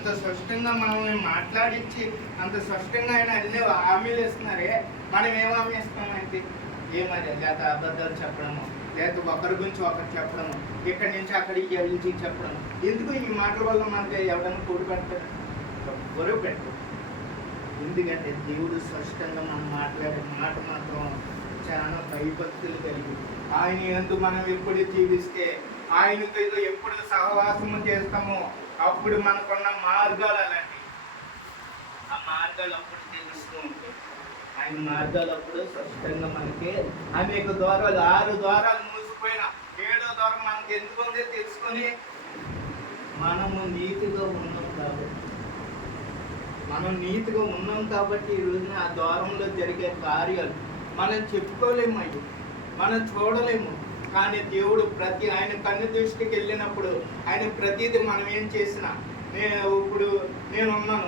అంత స్పష్టంగా మనల్ని మాట్లాడించి అంత స్పష్టంగా ఆయన అన్ని హామీలు ఇస్తున్నారే, మనం ఏం హామీ ఇస్తామంటే ఏమది, లేకపోతే అబద్ధాలు చెప్పడము, లేకపోతే ఒకరి గురించి ఒకరు చెప్పడము, ఇక్కడి నుంచి అక్కడికి వెళ్ళి చెప్పడము. ఎందుకు ఈ మాటల వల్ల మనకి ఎవరైనా కూడి పెడతారు? ఎవ్వరూ పెట్టరు. ఎందుకంటే దేవుడు స్పష్టంగా మనం మాట్లాడే మాట మాత్రం చాలా భయభక్తులు కలిగి, ఆయన యందు మనం ఎప్పుడు జీవిస్తే, ఆయనతో ఎప్పుడు సహవాసము చేస్తామో అప్పుడు మనకున్న మార్గాలు అలాంటి, ఆ మార్గాలు అప్పుడు తెలుస్తూ ఉంటాయి. ఆయన మార్గాలు అప్పుడు స్పష్టంగా మనకి అనేక ద్వారాలు, 6 ద్వారాలు మూసిపోయిన 7వ ద్వారం మనకి ఎందుకు ఉందో తెలుసుకొని మనము నీతిగా ఉన్నాం కాబట్టి, మనం నీతిగా ఉన్నాం కాబట్టి ఈ రోజున ఆ ద్వారంలో జరిగే కార్యాలు మనం చెప్పుకోలేము, అయ్యి మనం చూడలేము. కానీ దేవుడు ఆయన కన్ను దృష్టికి వెళ్ళినప్పుడు ఆయన ప్రతిదీ మనం ఏం చేసినా, ఇప్పుడు నేనున్నాను